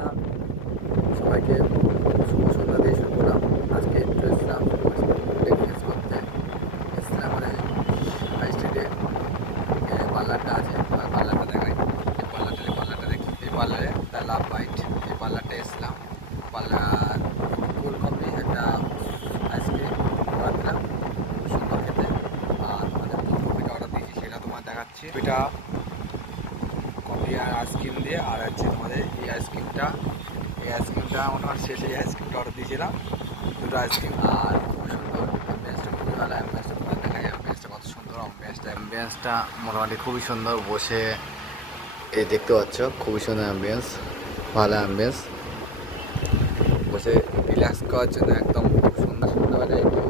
না, সবাইকে শুভ সন্ধ্যা দিয়ে শুরু করলাম। আজকে একটু এসলাম ব্রেকফাস্ট করতে, এসলাম মানে হাই স্ট্রিটে পার্লারটা আছে, পার্লারটা দেখাই। এই পার্লারটা দেখি, এই পার্লারে দ্য লাভ বাইট, এই পার্লারটা এসলাম। পার্লার কোল্ড কফি, একটা আইসক্রিম অর্ডার দিলাম, খুব সুন্দর খেতে। আর তোমাদের কোল্ড কফিটা অর্ডার দিয়েছি সেটা তোমার দেখাচ্ছি। এটা কফি আর আইসক্রিম দিয়ে, আর হচ্ছে তোমাদের এই আইসক্রিমটা মোটামুটি শেষে এই আইসক্রিমটা অর্ডার দিয়েছিলাম, দুটো আইসক্রিম। আর খুব সুন্দর অ্যাম্বিয়েন্সটা, খুবই ভালো অ্যাম্বিয়েন্সটা, তোমার দেখা যায় অ্যাম্বিয়েন্সটা কত সুন্দর। অ্যাম্বিয়েন্সটা মোটামুটি খুবই সুন্দর, বসে এই দেখতে পাচ্ছ খুবই সুন্দর অ্যাম্বিয়েন্স, ভালো অ্যাম্বিয়েন্স, বসে রিল্যাক্স করার জন্য একদম খুব সুন্দর। সুন্দর একটু